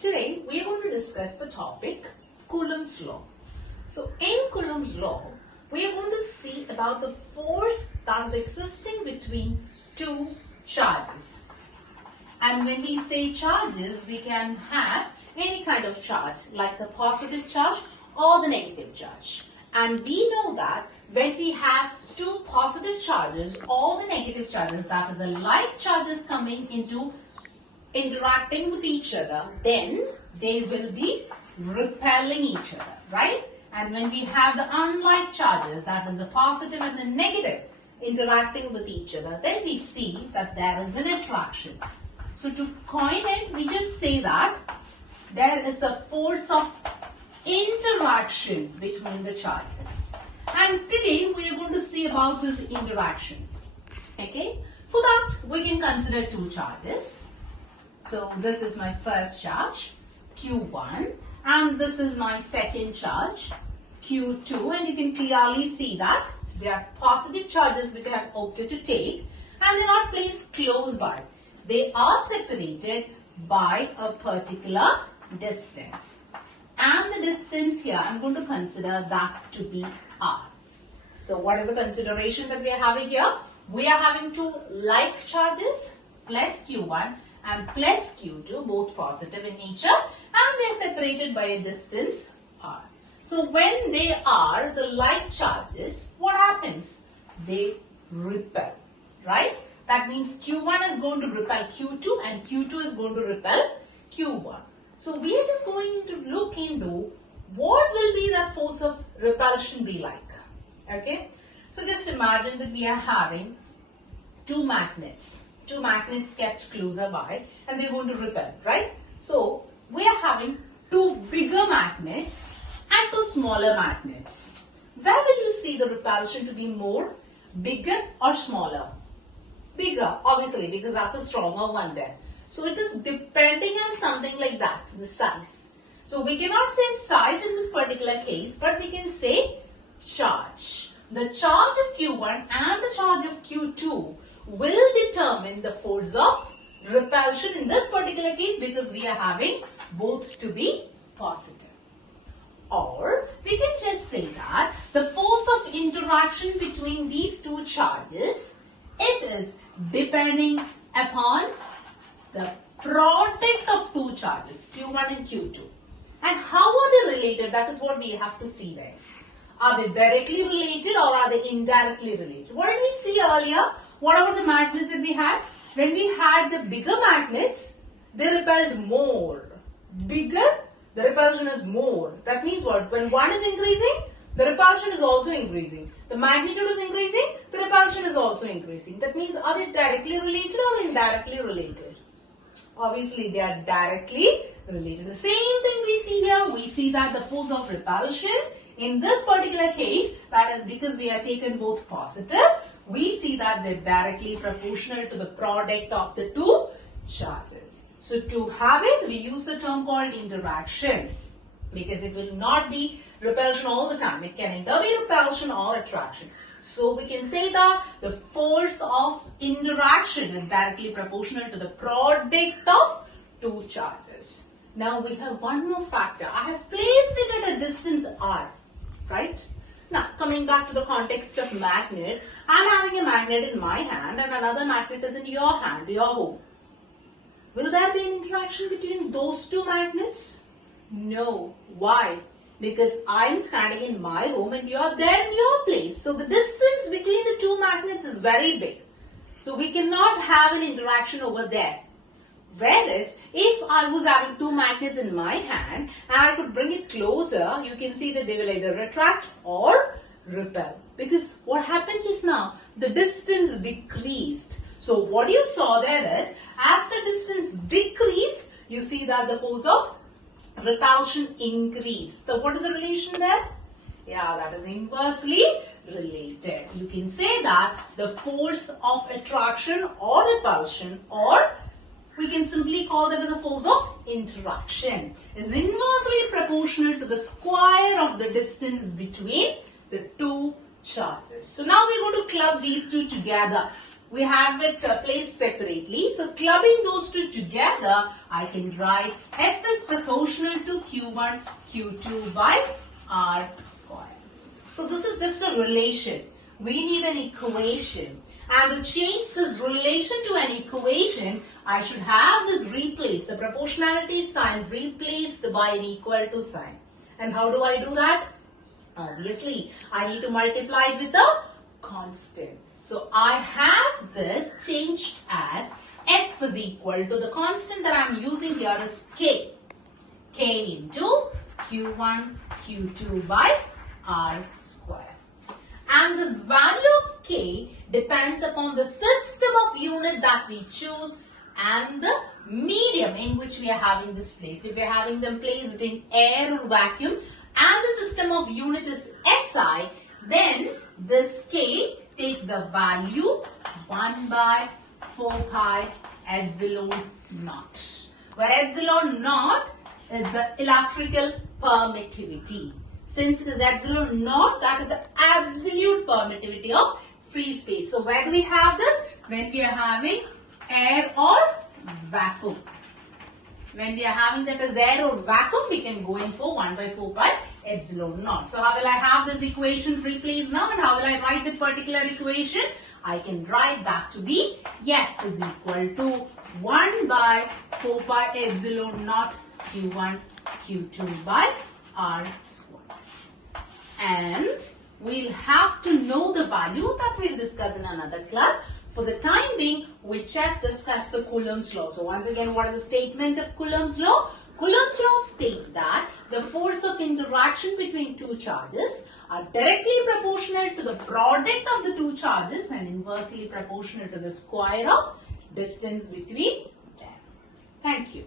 Today we are going to discuss the topic Coulomb's law. So in Coulomb's law, we are going to see about the force that is existing between two charges. And when we say charges, we can have any kind of charge like the positive charge or the negative charge. And we know that when we have two positive charges or the negative charges, that is the like charges coming into interacting with each other, then they will be repelling each other, right? And when we have the unlike charges, that is the positive and the negative interacting with each other, then we see that there is an attraction. So to coin it, we just say that there is a force of interaction between the charges. And today we are going to see about this interaction. Okay? For that, we can consider two charges. So this is my first charge, Q1, and this is my second charge, Q2, and you can clearly see that they are positive charges which I have opted to take, and they are not placed close by. They are separated by a particular distance. And the distance here, I'm going to consider that to be R. So what is the consideration that we are having here? We are having two like charges plus Q1 and plus Q2, both positive in nature, and they are separated by a distance R. So when they are the like charges, what happens? They repel, right? That means Q1 is going to repel Q2 and Q2 is going to repel Q1. So we are just going to look into what will be that force of repulsion be like. Okay? So just imagine that we are having two magnets kept closer by and they're going to repel, right? So we are having two bigger magnets and two smaller magnets. Where will you see the repulsion to be more? Bigger or smaller? Bigger, obviously, because that's a stronger one there. So it is depending on something like that, the size. So we cannot say size in this particular case, but we can say charge. The charge of Q1 and the charge of Q2 will determine the force of repulsion in this particular case because we are having both to be positive. Or we can just say that the force of interaction between these two charges, it is depending upon the product of two charges, Q1 and Q2. And how are they related? That is what we have to see next. Are they directly related or are they indirectly related? What did we see earlier? What about the magnets that we had? When we had the bigger magnets, they repelled more. Bigger, the repulsion is more. That means what? When one is increasing, the repulsion is also increasing. The magnitude is increasing, the repulsion is also increasing. That means are they directly related or indirectly related? Obviously, they are directly related. The same thing we see here. We see that the force of repulsion in this particular case, that is because we are taken both positive, we see that they're directly proportional to the product of the two charges. So to have it, we use the term called interaction because it will not be repulsion all the time. It can either be repulsion or attraction. So we can say that the force of interaction is directly proportional to the product of two charges. Now we have one more factor. I have placed it at a distance R, right? Now coming back to the context of magnet, I'm having a magnet in my hand and another magnet is in your hand, your home. Will there be an interaction between those two magnets? No. Why? Because I'm standing in my home and you're there in your place. So the distance between the two magnets is very big. So we cannot have an interaction over there. Whereas if I was having two magnets in my hand and I could bring it closer, you can see that they will either attract or repel. Because what happened just now? The distance decreased. So what you saw there is, as the distance decreased, you see that the force of repulsion increased. So what is the relation there? Yeah, that is inversely related. You can say that the force of attraction or repulsion, or we can simply call that as the force of interaction, is inversely proportional to the square of the distance between the two charges. So now we're going to club these two together. we have it placed separately. So clubbing those two together, I can write F is proportional to Q1, Q2 by R square. So this is just a relation. We need an equation. And to change this relation to an equation, I should have this replaced, the proportionality sign replaced by an equal to sign. And how do I do that? Obviously, I need to multiply it with a constant. So I have this changed as F is equal to the constant that I am using here is K. K into Q1, Q2 by R square. And this value of K depends upon the system of unit that we choose and the medium in which we are having this placed. If we are having them placed in air or vacuum and the system of unit is SI, then this K takes the value 1 by 4 pi epsilon naught, where epsilon naught is the electrical permittivity. Since it is epsilon naught, that is the absolute permittivity of free space. So where do we have this? When we are having air or vacuum. When we are having that as air or vacuum, we can go in for 1 by 4 pi epsilon naught. So how will I have this equation replaced now, and how will I write this particular equation? I can write that to be F is equal to 1 by 4 pi epsilon naught Q1 Q2 by R square. And we'll have to know the value that we'll discuss in another class. For the time being, we just discussed the Coulomb's law. So once again, what is the statement of Coulomb's law? Coulomb's law states that the force of interaction between two charges are directly proportional to the product of the two charges and inversely proportional to the square of distance between them. Thank you.